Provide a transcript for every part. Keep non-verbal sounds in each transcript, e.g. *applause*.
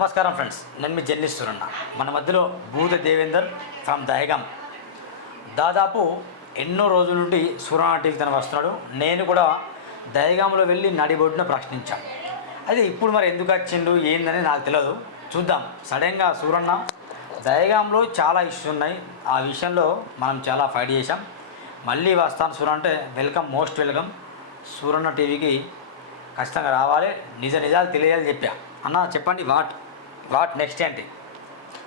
నమస్కారం ఫ్రెండ్స్. నేను మీ జర్నలిస్ట్ మన మధ్యలో భూత దేవేందర్ ఫ్రమ్ దహగం. దాదాపు ఎన్నో రోజుల నుండి సూరణ టీవీ తన వస్తున్నాడు. నేను కూడా దహగాంలో వెళ్ళి నడిబొడ్డున ప్రశ్నించాను అది ఇప్పుడు మరి ఎందుకు వచ్చిండు ఏందని నాకు తెలియదు చూద్దాం. సడన్గా సూరన్న దయగాంలో చాలా ఇష్యూస్ ఉన్నాయి. ఆ విషయంలో మనం చాలా ఫైట్ చేశాం. మళ్ళీ వస్తాను సూర్య అంటే వెల్కమ్ మోస్ట్ వెల్కమ్. సూరన్న టీవీకి ఖచ్చితంగా రావాలి. నిజ నిజాలు తెలియాలి చెప్పా. అన్న చెప్పండి వాట్? వాట్ నెక్స్ట్ ఏంటి?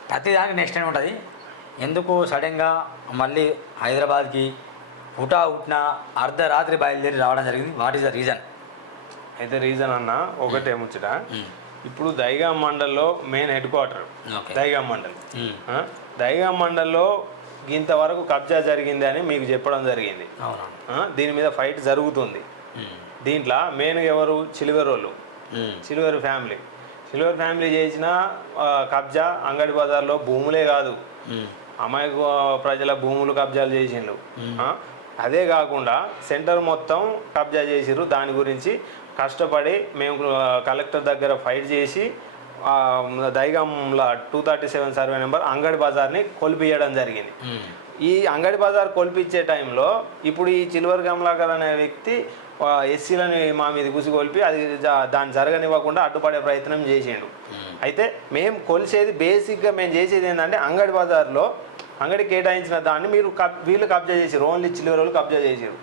ప్రతిదానికి నెక్స్ట్ ఏంటి ఉంటుంది. ఎందుకు సడన్గా మళ్ళీ హైదరాబాద్కి పుటా ఉట్టిన అర్ధరాత్రి బయలుదేరి రావడం జరిగింది? What is the reason? అయితే రీజన్ అన్న ఒకటే ముచ్చట. ఇప్పుడు దైగాం మండల్లో main head quarter. Daigam mandal. ఆ? దైగాం మండల్లో ఇంతవరకు కబ్జా జరిగింది అని మీకు చెప్పడం జరిగింది? దీని మీద ఫైట్ జరుగుతుంది. దీంట్లో మెయిన్ ఎవరు? చిలువరోళ్ళు. చిలువరు ఫ్యామిలీ. చిలువరు ఫ్యామిలీ చేసిన కబ్జా అంగడి బజార్లో భూములే కాదు. అమాయక ప్రజల భూములు కబ్జాలు చేసిండ్రు? అదే కాకుండా సెంటర్ మొత్తం కబ్జా చేసిర్రు. దాని గురించి కష్టపడి మేము కలెక్టర్ దగ్గర ఫైట్ చేసి దైగంలో two thirty seven survey number అంగడి బజార్ని కొలిపియడం జరిగింది. ఈ అంగడి బజార్ కొలిపించే టైంలో ఇప్పుడు ఈ చిల్వర్ గమలాకర్ అనే వ్యక్తి ఎస్సీలని మా మీద గుసిగొల్పి అది దాన్ని జరగనివ్వకుండా అడ్డుపడే ప్రయత్నం చేసిండు. అయితే మేము కొలిసేది బేసిక్గా మేము చేసేది ఏంటంటే అంగడి బజార్లో అంగడి కేటాయించిన దాన్ని మీరు కబ్ వీళ్ళు కబ్జా చేసారు ఓన్లీ చిల్లర వాళ్ళు కబ్జా చేసారు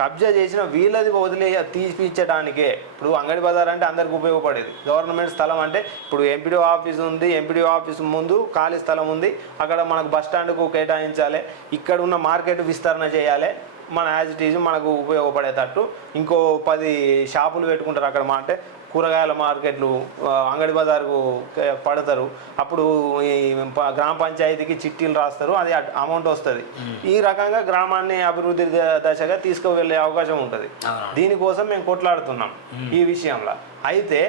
కబ్జా చేసిన వీళ్ళది వదిలే తీపిచ్చడానికే ఇప్పుడు అంగడి బజార్ అంటే అందరికి ఉపయోగపడేది. గవర్నమెంట్ స్థలం అంటే ఇప్పుడు ఎంపీడీ ఆఫీస్ ఉంది ఎంపీడీ ఆఫీస్ ముందు ఖాళీ స్థలం ఉంది. అక్కడ మనకు బస్ స్టాండ్కు కేటాయించాలి. ఇక్కడ ఉన్న మార్కెట్ విస్తరణ చేయాలి. మన యాజ్ ఇట్ ఈజ్ మనకు ఉపయోగపడేటట్టు. ఇంకో పది షాపులు పెట్టుకుంటారు అక్కడ మా అంటే కూరగాయల మార్కెట్లు అంగడి బజార్కు పడతారు. అప్పుడు ఈ గ్రామ పంచాయతీకి చిట్టీలు రాస్తారు అది అమౌంట్ వస్తుంది. ఈ రకంగా గ్రామాన్ని అభివృద్ధి దశగా తీసుకువెళ్ళే అవకాశం ఉంటుంది. దీనికోసం మేము కొట్లాడుతున్నాం ఈ విషయంలో. అయితే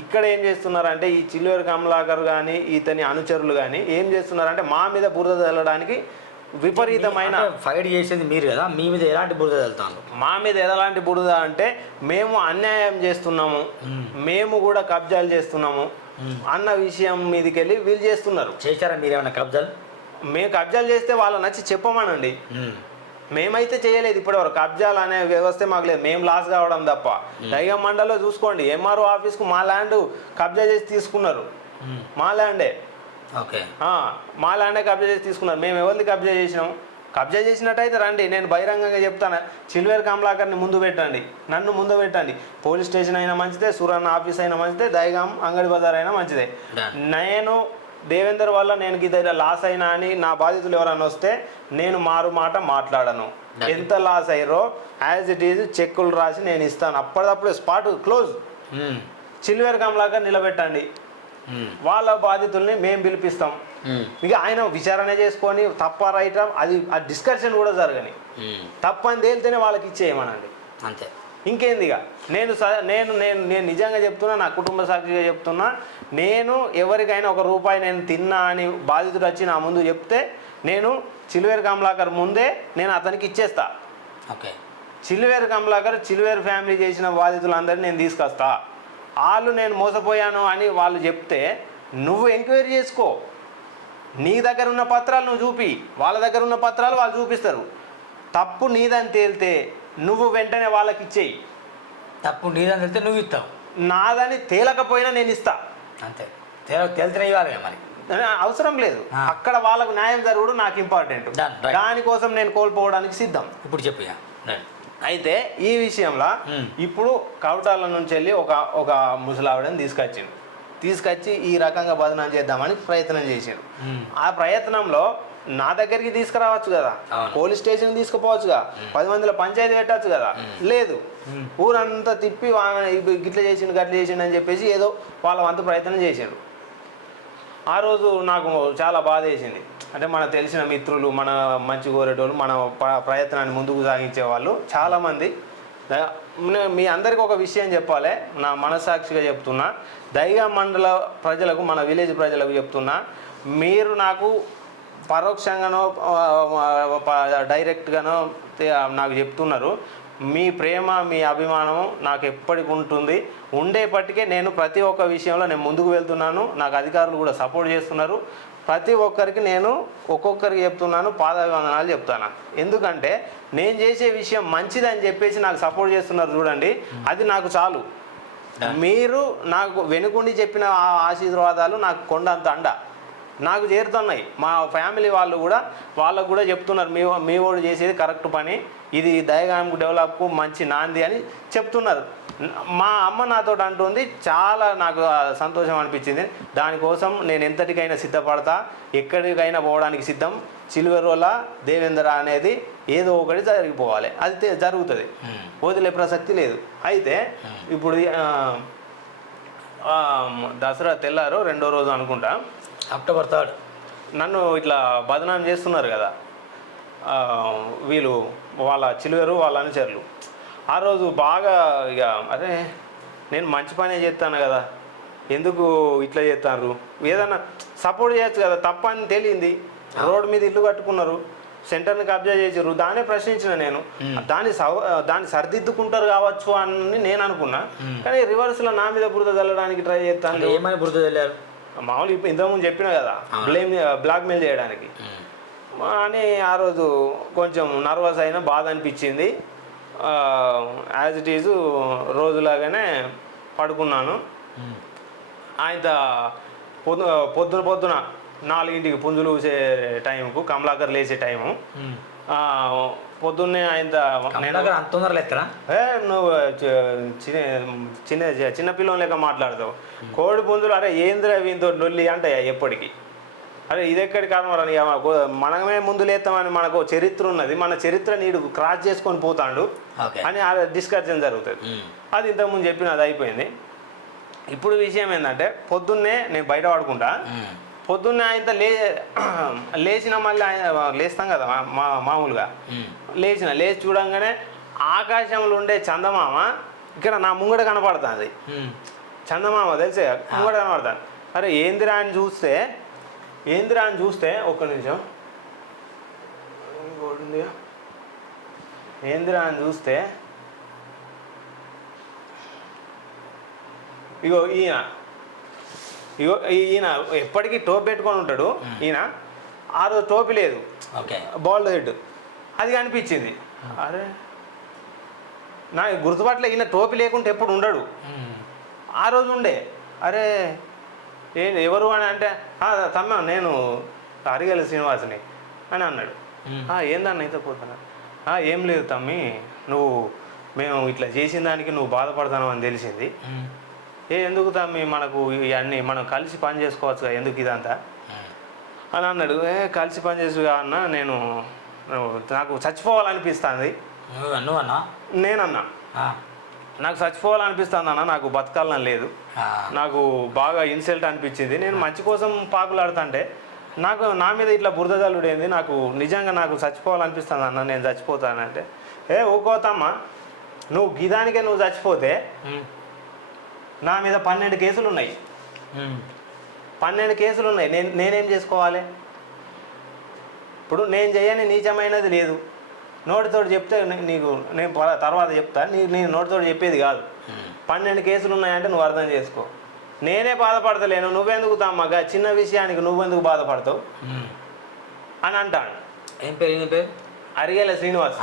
ఇక్కడ ఏం చేస్తున్నారంటే ఈ చిల్లువరి కమలాకర్ కానీ ఇతని అనుచరులు కానీ ఏం చేస్తున్నారంటే మా మీద బురద చల్లడానికి విపరీతమైన ఫైట్ చేసేది మీరు కదా మీ మీద ఎలాంటి బురద వెళ్తాను మా మీద ఎలాంటి బురద అంటే మేము అన్యాయం చేస్తున్నాము మేము కూడా కబ్జాలు చేస్తున్నాము అన్న విషయం మీదకి వెళ్ళి వీళ్ళు చేస్తున్నారు. చేశారా మీరు ఏమైనా కబ్జాలు? మేము కబ్జాలు చేస్తే వాళ్ళ నచ్చి చెప్పమనండి. మేమైతే చేయలేదు ఇప్పటివరకు. కబ్జాలు అనే వ్యవస్థ మాకు లేదు. మేము లాస్ కావడం తప్ప. దైగం మండల్లో చూసుకోండి. ఎంఆర్ఓ ఆఫీస్కు మా ల్యాండ్ కబ్జా చేసి తీసుకున్నారు. మా ల్యాండే ఓకే. ఆ, మా ల్యాండే కబ్జా చేసి తీసుకున్నారు. మేము ఎవరిది కబ్జా చేసినాం? కబ్జా చేసినట్టయితే రండి నేను బహిరంగంగా చెప్తాను. చిల్వేర్ కమలాకర్ని ముందు పెట్టండి. నన్ను ముందు పెట్టండి. పోలీస్ స్టేషన్ అయినా మంచిదే సూరన్న ఆఫీస్ అయినా మంచిదే దైగాం అంగడి బజార్ అయినా మంచిదే. నేను దేవేందర్ వల్ల నేను ఇద్దరు లాస్ అయినా అని నా బాధితులు ఎవరైనా వస్తే నేను మారు మాట మాట్లాడను. ఎంత లాస్ అయ్యారో యాజ్ ఇట్ ఈజ్ చెక్కులు రాసి నేను ఇస్తాను. అప్పటిదప్పుడు స్పాట్ క్లోజ్. చిల్వేర్ కమలాకర్ నిలబెట్టండి. వాళ్ళ బాధితుల్ని మేము పిలిపిస్తాం. ఇక ఆయన విచారణ చేసుకొని తప్ప రైట్ అది ఆ డిస్కషన్ కూడా జరగని. తప్పని తేలితేనే వాళ్ళకి ఇచ్చేయమనండి. అంతే. ఇంకేంది ఇక? నేను స- నేను నేను నేను నిజంగా చెప్తున్నా నా కుటుంబ సాక్షిగా చెప్తున్నా నేను ఎవరికైనా ఒక రూపాయి నేను తిన్నా అని బాధితుడు వచ్చి నా ముందు చెప్తే నేను చిలువేరు కమలాకర్ ముందే నేను అతనికి ఇచ్చేస్తా. ఓకే. చిలువేరు కమలాకర్ చిలువేరు ఫ్యామిలీ చేసిన బాధితులందరినీ నేను తీసుకొస్తా. వాళ్ళు నేను మోసపోయాను అని వాళ్ళు చెప్తే నువ్వు ఎంక్వైరీ చేసుకో. నీ దగ్గర ఉన్న పత్రాలు నువ్వు చూపి. వాళ్ళ దగ్గర ఉన్న పత్రాలు వాళ్ళు చూపిస్తారు. తప్పు నీదని తేలితే నువ్వు వెంటనే వాళ్ళకి ఇచ్చేయి. తప్పు నీదని వెళ్తే నువ్వు ఇస్తావు. నాదని తేలకపోయినా నేను ఇస్తా. అంతే. తెల తెలితేనే ఇవ్వాలి మరి. అవసరం లేదు. అక్కడ వాళ్ళకు న్యాయం జరగడం నాకు ఇంపార్టెంట్. దానికోసం నేను కోల్పోవడానికి సిద్ధం. ఇప్పుడు చెప్పు ఇక. రైట్. అయితే ఈ విషయంలో. ఇప్పుడు కవటాల నుంచి వెళ్ళి ఒక ఒక ముసలావిడని తీసుకొచ్చిండు. తీసుకొచ్చి ఈ రకంగా బదనాం చేద్దామని ప్రయత్నం చేసిండు. ఆ ప్రయత్నంలో నా దగ్గరికి తీసుకురావచ్చు కదా. పోలీస్ స్టేషన్ తీసుకుపోవచ్చుగా. పది మందిలో పంచాయతీ పెట్టచ్చు కదా. లేదు. ఊరంతా తిప్పి గిట్ల చేసిండు గట్ల చేసిండు అని చెప్పేసి ఏదో వాళ్ళ వంతు ప్రయత్నం చేసిండు. ఆ రోజు నాకు చాలా బాధ వేసింది. అంటే మన తెలిసిన మిత్రులు మన మంచి కోరేటోళ్ళు మన ప్ర- ప్రయత్నాన్ని ముందుకు సాగించే వాళ్ళు చాలామంది. మీ అందరికీ ఒక విషయం చెప్పాలి. నా మనసాక్షిగా చెప్తున్నా. దైగా మండల ప్రజలకు మన విలేజ్ ప్రజలకు చెప్తున్నా. మీరు నాకు పరోక్షంగానో డైరెక్ట్గానో నాకు చెప్తున్నారు. మీ ప్రేమ మీ అభిమానం నాకు ఎప్పటికి ఉంటుంది. ఉండేపటికే నేను ప్రతి ఒక్క విషయంలో నేను ముందుకు వెళ్తున్నాను. నాకు అధికారులు కూడా సపోర్ట్ చేస్తున్నారు. ప్రతి ఒక్కరికి నేను ఒక్కొక్కరికి చెప్తున్నాను పాదాభివందనాలు చెప్తాను. ఎందుకంటే నేను చేసే విషయం మంచిదని చెప్పేసి నాకు సపోర్ట్ చేస్తున్నారు చూడండి. అది నాకు చాలు. మీరు నాకు వెనుకుండి చెప్పిన ఆ ఆశీర్వాదాలు నాకు కొండంత అండ. నాకు చేరుతున్నాయి. మా ఫ్యామిలీ వాళ్ళు కూడా వాళ్ళకు కూడా చెప్తున్నారు. మీ మీ వాడు చేసేది కరెక్ట్ పని. ఇది దయగాంకు డెవలప్కు మంచి నాంది అని చెప్తున్నారు. మా అమ్మ నాతో అంటుంది చాలా నాకు సంతోషం అనిపించింది. దానికోసం నేను ఎంతటికైనా సిద్ధపడతా ఎక్కడికైనా పోవడానికి సిద్ధం. చిలువెరోల దేవేంద్ర అనేది ఏదో ఒకటి జరిగిపోవాలి. అది జరుగుతుంది. వదిలే ప్రసక్తి లేదు. అయితే ఇప్పుడు దసరా తెల్లారు రెండో రోజు అనుకుంటా. October third. నన్ను ఇట్లా బదనాం చేస్తున్నారు కదా. వీళ్ళు వాళ్ళ చిలువరు వాళ్ళ అనుచరులు. ఆ రోజు బాగా ఇక అరే నేను మంచి పనే చేస్తాను కదా. ఎందుకు ఇట్లా చేస్తారు ఏదన్నా సపోర్ట్ చేయొచ్చు కదా తప్పని తేలింది. రోడ్ మీద ఇల్లు కట్టుకున్నారు సెంటర్ని కబ్జా చేసారు దాన్నే ప్రశ్నించిన నేను. దాన్ని సవ దాన్ని సరిదిద్దుకుంటారు కావచ్చు అని నేను అనుకున్నా. కానీ రివర్స్లో నా మీద బురద చల్లడానికి ట్రై చేస్తాను ఏమని బురద వెళ్ళారు మామూలు ఇంతకుముందు చెప్పిన కదా బ్లేమ్ బ్లాక్ మెయిల్ చేయడానికి. అని ఆ రోజు కొంచెం నర్వస్ అయినా బాధ అనిపించింది. యాజ్ ఇట్ ఈజ్ రోజులాగానే పడుకున్నాను. ఆయన పొద్దు పొద్దున పొద్దున నాలుగింటికి పుంజులు ఊసే టైంకు కమలాకర్ లేచే టైము. పొద్దున్నే ఆయన ఏ నువ్వు చిన్న చిన్న చిన్న పిల్లని లెక్క మాట్లాడతావు. కోడి పుంజులు అరే ఏంద్రా వీంతో లొల్లి అంటే ఎప్పటికి? అరే ఇది ఎక్కడి మనకు మనమే ముందు లేస్తామని మనకు చరిత్ర ఉన్నది. మన చరిత్ర నీడు క్రాస్ చేసుకొని పోతాడు అని ఆ డిస్కషన్ జరుగుతుంది. అది ఇంతకుముందు చెప్పిన అది అయిపోయింది. ఇప్పుడు విషయం ఏంటంటే పొద్దున్నే నేను బయట పడుకుంటా. పొద్దున్నే ఆయన లే *clears throat* లేచిన మళ్ళీ ఆయన లేస్తాం కదా మా మామూలుగా. లేచిన లేచి చూడంగానే ఆకాశంలో ఉండే చందమామ ఇక్కడ నా ముంగడ కనపడుతుంది. చందమామ తెలిసే? ముంగడ కనపడుతుంది. అరే ఏందిరా అని చూస్తే ఏందిరా అని చూస్తే ఒక్క నిమిషం. ఇంకోటి. ఏందిరా అని చూస్తే ఇగో ఈయన. ఇగో ఈయన ఎప్పటికీ టోపీ పెట్టుకొని ఉంటాడు. ఈయన ఆ రోజు టోపీ లేదు. ఓకే. బాల్ హెడ్ అది కనిపించింది. అరే. నా గుర్తుపట్ల ఈయన టోపీ లేకుంటే ఎప్పుడు ఉండడు. ఆ రోజు ఉండే. అరే ఏ ఎవరు అని అంటే "ఆ, తమ్మ నేను అరిగల శ్రీనివాసుని అని అన్నాడు. "ఆ, ఏందన్న ఇంత పోతున్నా "ఆ, ఏం లేదు తమ్మి నువ్వు మేము ఇట్లా చేసిన దానికి నువ్వు బాధపడతావు అని తెలిసింది. ఏ ఎందుకు తమ్మి మనకు ఇవన్నీ మనం కలిసి పని చేసుకోవచ్చు ఎందుకు ఇదంతా? అని అన్నాడు. ఏ కలిసి పని చేసుగా అన్న నేను నాకు చచ్చిపోవాలనిపిస్తుంది. నువ్వన్నా నేనన్నా. నాకు చచ్చిపోవాలనిపిస్తుంది అన్న నాకు బతకాలని లేదు. నాకు బాగా ఇన్సల్ట్ అనిపించింది. నేను మంచి కోసం పాకులాడుతుంటే నాకు నా మీద ఇట్లా బురద జల్లుడేంది నాకు నిజంగా నాకు చచ్చిపోవాలనిపిస్తుంది అన్న నేను చచ్చిపోతానంటే ఏ ఊకోతమ్మా నువ్వు గిదానికే నువ్వు చచ్చిపోతే నా మీద పన్నెండు కేసులు ఉన్నాయి. పన్నెండు కేసులు ఉన్నాయి. నేను నేనేం చేసుకోవాలి? ఇప్పుడు నేను చేయని నీచమైనది లేదు. నోటితోటి చెప్తే నీకు నేను తర్వాత చెప్తా. నీ నేను నోటితోటి చెప్పేది కాదు. పన్నెండు కేసులు ఉన్నాయంటే నువ్వు అర్థం చేసుకో. నేనే బాధపడతలేను నువ్వెందుకు తమ్మగా చిన్న విషయానికి నువ్వెందుకు బాధపడతావు? అని అంటాడు. ఏం పేరు పేరు? అరిగేల శ్రీనివాస్.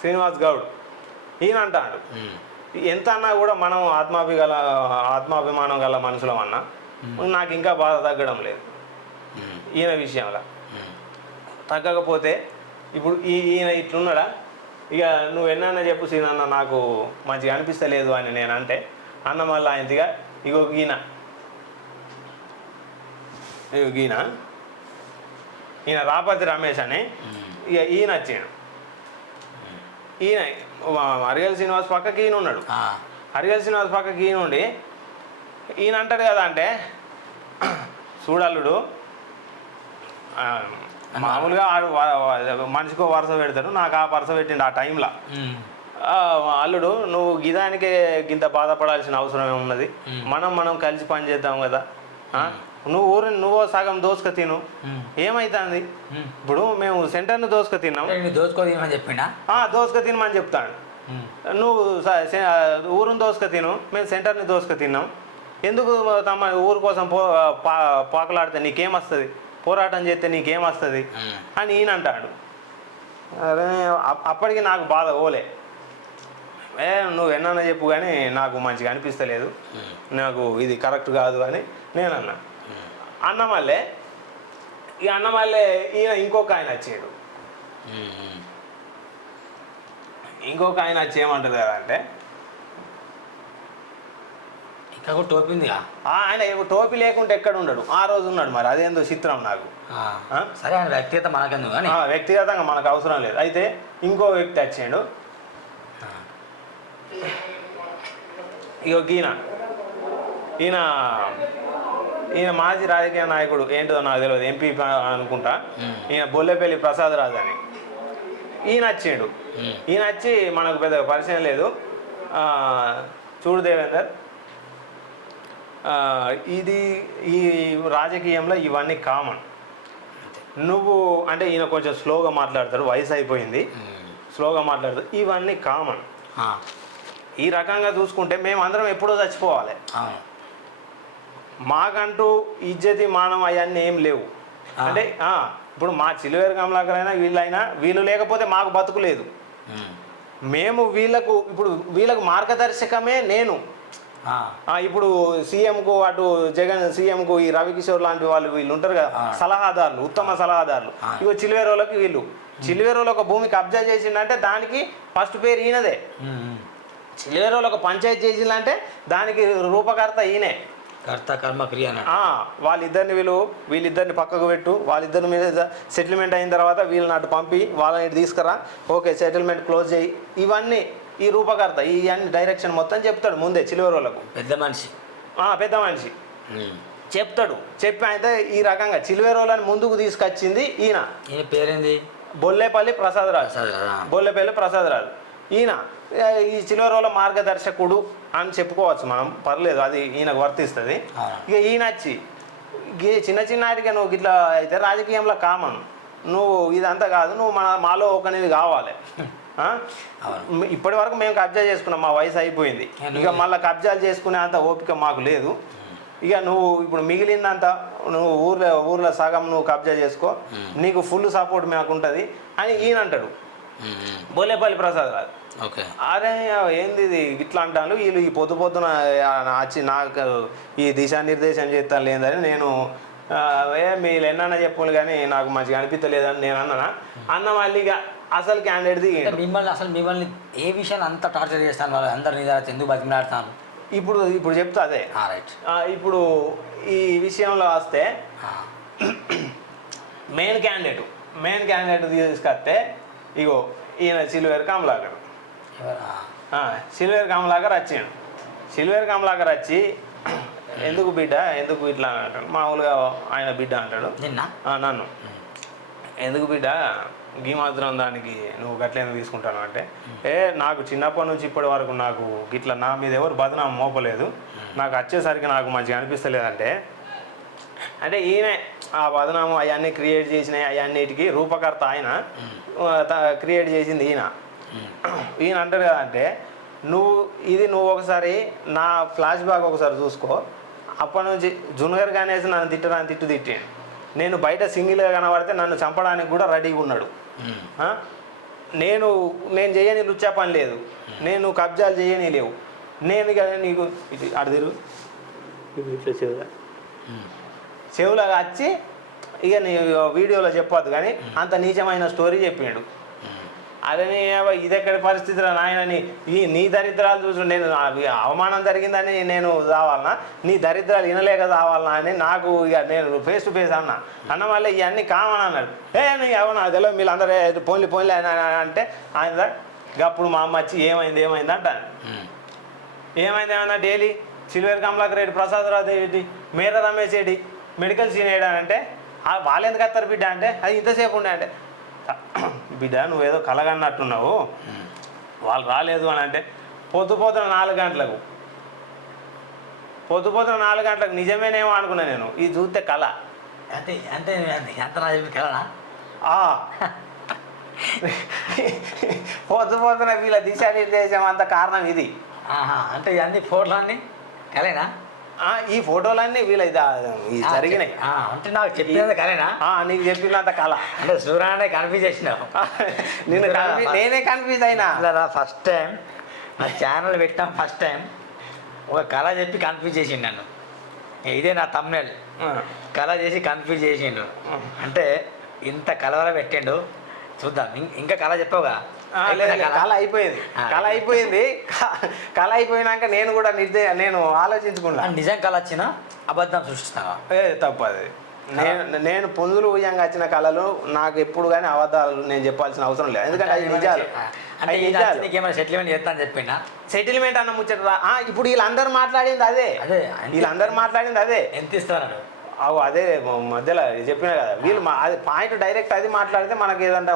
శ్రీనివాస్ గౌడ్. ఈయన అంటాడు. ఎంత అన్నా కూడా మనం ఆత్మాభి గల ఆత్మాభిమానం గల మనుషులం అన్నా నాకు ఇంకా బాధ తగ్గడం లేదు. ఈయన విషయంలో. తగ్గకపోతే ఇప్పుడు ఈ ఈయన ఇట్లున్నాడా? ఇక నువ్వు ఎన్నైనా చెప్పు సీనన్న నాకు మంచిగా అనిపిస్తలేదు అని నేను అంటే అన్న మళ్ళీ ఆయనదిగా ఇగో ఈయన ఇగో ఈయన ఈయన రాపతి రమేష్ అని ఇక ఈయన వచ్చిన. ఈయన అరిగల్ శ్రీనివాస్ పక్కకి ఈయన ఉన్నాడు. ఆ. హరిగల్ శ్రీనివాస్ పక్కకి ఈయన ఉండి ఈయన అంటాడు కదా అంటే *clears throat* చూడల్లుడు మామూలుగా మనిషికో వరుస పెడతాడు నాకు ఆ వరుస పెట్టిండు ఆ టైంలో. అల్లుడు నువ్వు గిదానికే ఇంత బాధపడాల్సిన అవసరం ఏమున్నది? మనం మనం కలిసి పని చేద్దాం కదా? నువ్వు ఊరిని నువ్వు సగం దోసుక తిను. ఏమైతుంది. ఇప్పుడు మేము సెంటర్ను దోసుక తిన్నాం. అంటే నీ దోచుకోదేమని చెప్పిండా దోసుక తినమని చెప్తాడు. నువ్వు ఊరుని దోసుక తిను మేము సెంటర్ని దోసుక తిన్నాం. ఎందుకు తమ ఊరు కోసం పో పాకలాడితే నీకేం వస్తుంది పోరాటం చేస్తే నీకేం వస్తుంది? అని ఈయన అంటాడు. అరే అప్పటికి నాకు బాధ ఓలే. ఏ నువ్వు ఎన్నన్నా చెప్పు కానీ నాకు మంచిగా అనిపిస్తలేదు. నాకు ఇది కరెక్ట్ కాదు అని నేను అన్నా. అన్న మళ్ళీ ఈ అన్న మళ్ళీ ఈయన ఇంకొక ఆయన వచ్చాడు. ఇంకొక ఆయన వచ్చి ఏమంటారు కదా అంటే టోపీ ఉందిగా? "ఆ, ఆయన ఏమో టోపీ లేకుంటే ఎక్కడ ఉండడు. ఆ రోజు ఉన్నాడు మరి. అదేందో చిత్రం నాకు. ఆ. సరే ఆయన వ్యక్తిగత మనకెందుకు కానీ ఆ, వ్యక్తిగతంగా మనకు అవసరం లేదు. అయితే ఇంకో వ్యక్తి వచ్చాడు. ఇగో ఈయన ఈయన ఈయన మాజీ రాజకీయ నాయకుడు. ఏంటిదో నాకు తెలియదు. ఎంపీ అనుకుంటా. ఈయన బొల్లెపల్లి ప్రసాద్ రాజు అని. ఈయన వచ్చిండు. ఈయన వచ్చి మనకు పెద్ద పరిచయం లేదు. ఆ, చూడు దేవేందర్. ఇది ఈ రాజకీయంలో ఇవన్నీ కామన్ నువ్వు అంటే ఈయన కొంచెం స్లోగా మాట్లాడతాడు వయసు అయిపోయింది. స్లోగా మాట్లాడతాడు ఇవన్నీ కామన్ ఈ రకంగా చూసుకుంటే మేము అందరం ఎప్పుడో చచ్చిపోవాలి. మాకంటూ ఇజ్జతి మానం అవన్నీ ఏం లేవు. అంటే ఇప్పుడు మా చిలువేరు కమలాకరైనా వీళ్ళైనా వీళ్ళు లేకపోతే మాకు బతుకు లేదు. మేము వీళ్ళకు ఇప్పుడు వీళ్ళకు మార్గదర్శకమే నేను. ఇప్పుడు సీఎంకు అటు జగన్ సీఎంకు ఈ రవికిషోర్ లాంటి వాళ్ళు వీళ్ళు ఉంటారు కదా. సలహాదారులు ఉత్తమ సలహాదారులు. ఆ. ఇగో చిలువేరోళ్ళకి వీళ్ళు. చిలువేరోళ్ళు ఒక భూమి కబ్జా చేసిండంటే దానికి ఫస్ట్ పేరు ఈయనదే. చిలువేరోళ్ళు ఒక పంచాయతీ చేసిందంటే దానికి రూపకర్త ఈయనే. కర్త కర్మ క్రియ వాళ్ళిద్దరిని వీళ్ళు వీళ్ళిద్దరిని పక్కకు పెట్టు వాళ్ళిద్దరి మీద సెటిల్మెంట్ అయిన తర్వాత వీళ్ళని అటు పంపి వాళ్ళని తీసుకురా. ఓకే సెటిల్మెంట్ క్లోజ్ చేయి. ఇవన్నీ ఈ రూపకర్త ఈ అన్ని డైరెక్షన్ మొత్తం చెప్తాడు ముందే చిలువేరోళ్ళకు పెద్ద మనిషి. పెద్ద మనిషి. చెప్తాడు. చెప్పి అయితే ఈ రకంగా చిలువేరోలని ముందుకు తీసుకొచ్చింది ఈయన. ఈయన పేరేంది? బొల్లేపల్లి ప్రసాదరాజు. ప్రసాద్ రాజా బొల్లేపల్లి ప్రసాదరాజు. ఈయన ఈ చిలువరోల మార్గదర్శకుడు అని చెప్పుకోవచ్చు మనం. పర్లేదు అది ఈయనకు వర్తిస్తుంది. ఇక ఈయన వచ్చి చిన్న చిన్నాటిగా నువ్వు ఇట్లా అయితే రాజకీయంలో కామన్ నువ్వు ఇదంతా కాదు నువ్వు మన మాలో ఒకనివి కావాలి. *laughs* ఇప్పటి వరకు మేము కబ్జా చేసుకున్నాం మా వయసు అయిపోయింది. ఇక మళ్ళీ కబ్జాలు చేసుకునే అంత ఓపిక మాకు లేదు. ఇక నువ్వు ఇప్పుడు మిగిలిందంత నువ్వు ఊర్లో ఊర్లో సగం నువ్వు కబ్జా చేసుకో. నీకు ఫుల్ సపోర్ట్ మాకు ఉంటుంది అని ఈయన అంటాడు. బోలేపల్లి ప్రసాద్ రాజు. ఓకే. అరే ఏంది ఇది? ఇట్లా అంటాను వీళ్ళు ఈ పొద్దు పొద్దున వచ్చి నాకు ఈ దిశానిర్దేశం చేస్తాను లేదని నేను ఏ మీరు ఎన్నన్నా చెప్పులు కానీ నాకు మంచిగా అనిపించలేదని నేను అన్నానా? అన్న మళ్ళీ ఇక అసలు క్యాండిడేట్ అంటే దిగి మిమ్మల్ని అసలు మిమ్మల్ని ఏ విషయాన్ని అంత టార్చర్ చేస్తాను వాళ్ళు? అందరినీ ఎందుకు బతికినాడుతాను ఇప్పుడు ఇప్పుడు చెప్తా అదే. రైట్ ఇప్పుడు ఈ విషయంలో వస్తే మెయిన్ క్యాండిడేట్ మెయిన్ క్యాండిడేట్ తీసుకొస్తే ఇగో ఈయన సిల్వేర్ కమలాకర్. సిల్వేర్ కమలాకర్ వచ్చిండు. సిల్వేర్ కమలాకర్ వచ్చి ఎందుకు బిడ్డ ఎందుకు ఇట్లా అంటాడు? మామూలుగా ఆయన బిడ్డ అంటాడు. నిన్న? నన్ను. ఎందుకు బిడ్డ? గీ మాత్రం దానికి నువ్వు గట్లేందుకు తీసుకుంటాను అంటే ఏ నాకు చిన్నప్పటి నుంచి ఇప్పటి వరకు నాకు గిట్ల నా మీద ఎవరు బదనామం మోపలేదు. నాకు వచ్చేసరికి నాకు మంచిగా అనిపిస్తలేదంటే అంటే ఈయనే ఆ బదనామం అవన్నీ క్రియేట్ చేసినాయి అవన్నిటికి రూపకర్త ఆయన క్రియేట్ చేసింది ఈయన. ఈయన అంటారు కదా అంటే నువ్వు ఇది నువ్వు ఒకసారి నా ఫ్లాష్ బ్యాక్ ఒకసారి చూసుకో. అప్పటి నుంచి జూనియర్ గానేసి నన్ను తిట్టడానికి తిట్టు తిట్టాను నేను బయట సింగిల్గా కనబడితే నన్ను చంపడానికి కూడా రెడీగా ఉన్నాడు? నేను నేను చేయని లుచ్చా పని లేదు. నేను కబ్జాలు చేయని లేవు. నేను కదా నీకు ఇది అడదిరు ఇట్లా చెవులాగా వచ్చి ఇక నీ వీడియోలో చెప్పొద్దు కానీ అంత నీచమైన స్టోరీ చెప్పిండు ఉమ్. అదే నీ అవ్వ ఇది ఎక్కడి పరిస్థితిలో నాయనని ఈ నీ దరిద్రాలు చూసి నేను అవి అవమానం జరిగిందని నేను రావాలనా? నీ దరిద్రాలు వినలేక రావాలనా అని నాకు ఇక నేను ఫేస్ టు ఫేస్ అన్న. అన్న వల్ల ఇవన్నీ కామన్ అన్నాడు. ఏ నీ అవునా తెలియదు వీళ్ళందరూ పోన్లే పోన్లే అని అంటే ఆయన అప్పుడు మా అమ్మ వచ్చి ఏమైంది ఏమైంది అంటాను ఉమ్. ఏమైంది ఏమన్నా డైలీ సిల్వర్ కమలాకర్ రెడ్డి ప్రసాద్ రావు ఏంటి? మేర రమేష్ రెడ్డి మెడికల్ సీన్ అంటే "ఆ, వాళ్ళు ఎందుకు వస్తారు బిడ్డ అంటే అది ఇంతసేపు ఉండే అంటే బిడ్డ నువ్వేదో కలగన్నట్టున్నావు. వాళ్ళు రాలేదు అని అంటే పొద్దు పొద్దున నాలుగు గంటలకు. పొద్దు పొద్దున నాలుగు గంటలకు నిజమేనేమో అనుకున్నా నేను. ఇది చూస్తే కళ. అంటే అంటే ఎంత నా చెప్పి కలనా ఆ. *laughs* పోతు పోతున్న వీళ్ళ దిశానిర్దేశం అంత కారణం ఇది. అంటే అన్నీ? కలేనా ఆ, ఈ ఫోటోలన్నీ వీళ్ళ ఇది ఇది జరిగినాయి. అంటే నాకు చెప్పినది కలేనా ఆ, నీకు చెప్పినంత కళ. అంటే సూర్యానే కన్ఫ్యూజ్ చేసినావు. *laughs* నేను నేనే కన్ఫ్యూజ్ అయినా? ఫస్ట్ టైం నా ఛానల్ పెట్టాం ఫస్ట్ టైం ఒక కళ చెప్పి కన్ఫ్యూజ్ చేసిండు నన్ను. ఇదే నా తమ్నెల్. కళ చేసి కన్ఫ్యూజ్ చేసిండు. అంటే ఇంత కలవర పెట్టిండు. చూద్దాం ఇంకా కళ చెప్పవుగా? కళ అయిపోయింది. కళ అయిపోయింది. కళ అయిపోయినాక నేను కూడా నిర్దే నేను ఆలోచించుకున్నా. నిజం కళ వచ్చినా అబద్ధం సృష్టిస్తావా? ఏ తప్పు అది నేను నేను పొందులు ఉయ్యంగా వచ్చిన కళలు నాకు ఎప్పుడు కానీ అబద్ధాలు నేను చెప్పాల్సిన అవసరం లేదు. ఎందుకంటే అది నిజాలు. సెటిల్మెంట్ చేస్తా అని చెప్పినా? సెటిల్మెంట్ అన్న ముచ్చట ఇప్పుడు వీళ్ళందరూ మాట్లాడింది అదే. వీళ్ళందరూ మాట్లాడింది అదే. ఎంత ఇస్తాను అవు అదే మధ్యలో చెప్పిన కదా వీళ్ళు అది పాయింట్ డైరెక్ట్ అది మాట్లాడితే మనకి ఏదంటే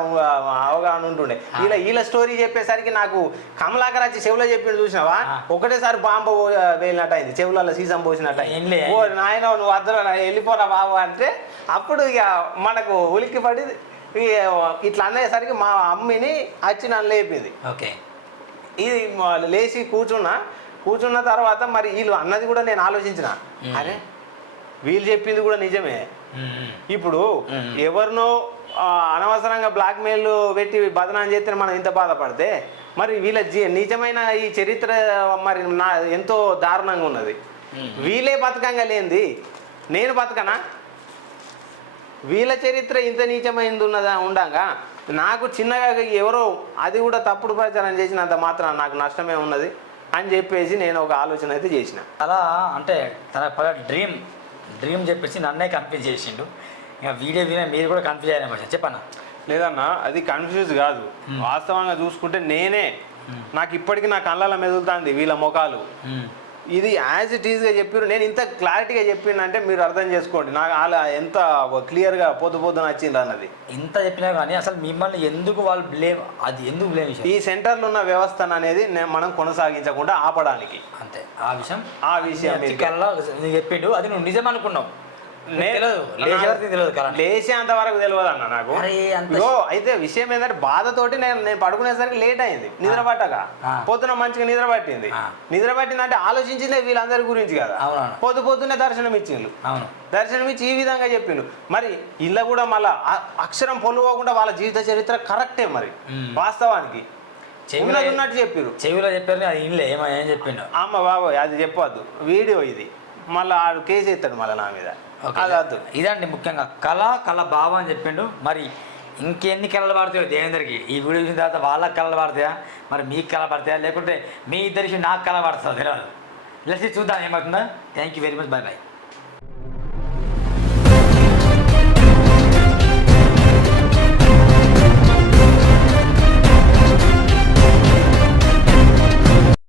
అవగాహన ఉంటుండే. వీళ్ళ వీళ్ళ స్టోరీ చెప్పేసరికి నాకు కమలాకర్ వచ్చి చెవులో చెప్పి చూసినావా. ఒకటేసారి బాంబ వేలినట్టు అయింది చెవులలో సీసం పోసినట్టు అయింది. ఓ నాయన నువ్వు అద్దరు వెళ్ళిపోరా బాబు అంటే అప్పుడు ఇక మనకు ఉలిక్కి పడి ఇట్లా అనేసరికి మా అమ్మిని వచ్చి నన్ను లేపింది. ఓకే. ఇది లేచి కూర్చున్నా కూర్చున్న తర్వాత మరి వీళ్ళు అన్నది కూడా నేను ఆలోచించిన. అరే వీళ్ళు చెప్పింది కూడా నిజమే. ఇప్పుడు. ఎవరినో అనవసరంగా బ్లాక్ మెయిల్ పెట్టి బదనాం చేస్తే మనం ఇంత బాధపడితే మరి వీళ్ళ జీ- నిజమైన ఈ చరిత్ర మరి నా ఎంతో దారుణంగా ఉన్నది. వీళ్ళే బతకంగా లేనిది. నేను బతకనా? వీళ్ళ చరిత్ర ఇంత నీచమైంది ఉన్నదా ఉండంగా? నాకు చిన్నగా ఎవరో అది కూడా తప్పుడు ప్రచారం చేసినంత మాత్రం నాకు నష్టమే ఉన్నది అని చెప్పేసి నేను ఒక ఆలోచన అయితే చేసిన. అలా అంటే తన డ్రీమ్ డ్రీమ్ చెప్పేసి నన్నే కన్ఫ్యూజ్ చేసిండు. ఇంకా వీడియో వినే మీరు కూడా కన్ఫ్యూజ్ అయ్యారు చెప్పన్నా లేదన్నా అది కన్ఫ్యూజ్ కాదు. వాస్తవంగా చూసుకుంటే నేనే. నాకు ఇప్పటికీ నా కళ్ళలో మెదులుతుంది వీళ్ళ ముఖాలు. ఇది యాజ్ ఇట్ ఈస్గా చెప్పారు నేను ఇంత క్లారిటీగా చెప్పిందంటే మీరు అర్థం చేసుకోండి. నాకు అలా ఎంత క్లియర్గా పొద్దు పొద్దున వచ్చింది అన్నది. ఇంత చెప్పినా కానీ అసలు మిమ్మల్ని ఎందుకు వాళ్ళు బ్లేమ్ అది ఎందుకు బ్లేమ్ ఈ సెంటర్లో ఉన్న వ్యవస్థను అనేది మనం కొనసాగించకుండా ఆపడానికి. అంతే. ఆ విషయం ఆ విషయం చెప్పిండు అది నువ్వు నిజం అనుకున్నావు. లేచేంత వరకు తెలియదు అన్న నాకు. ఇగో అయితే విషయం ఏంటంటే బాధతోటి నేను నేను పడుకునేసరికి లేట్ అయింది. నిద్ర పట్టక. పొద్దున మంచిగా నిద్ర పట్టింది. నిద్ర పట్టిందంటే ఆలోచించిందే వీళ్ళందరి గురించి కదా. పొద్దు పొద్దున్నే దర్శనం ఇచ్చిండ్రు. అవును. దర్శనం ఇచ్చి ఈ విధంగా చెప్పిండు. మరి ఇళ్ళ కూడా మళ్ళా అక్షరం పొల్లుకోకుండా వాళ్ళ జీవిత చరిత్ర కరెక్టే మరి. వాస్తవానికి. చెవిలో ఉన్నట్టు చెప్పిరు. చెవిలో చెప్పారు అది ఇన్లే ఏమో ఏం చెప్పిండు. అమ్మ బాబోయ్ అది చెప్పొద్దు. వీడియో ఇది. మళ్ళీ ఆడు కేసు ఎత్తాడు మళ్ళీ నా మీద. ఓకే. అది వద్దు. ఇదండి ముఖ్యంగా. కళ కళ భావం అని చెప్పిండు. మరి ఇంకెన్ని కళలు పడతాయో దేవేందర్కి ఈ వీడియో చూసిన తర్వాత వాళ్ళకి కళలు పడతాయా? మరి మీకు కళ పడతాయా? లేకుంటే మీ ఇద్దరికి నాకు కళ పడుతుందో తెలియదు. లెట్స్ చూద్దాం. ఏమవుతుందా? Thank you very much bye bye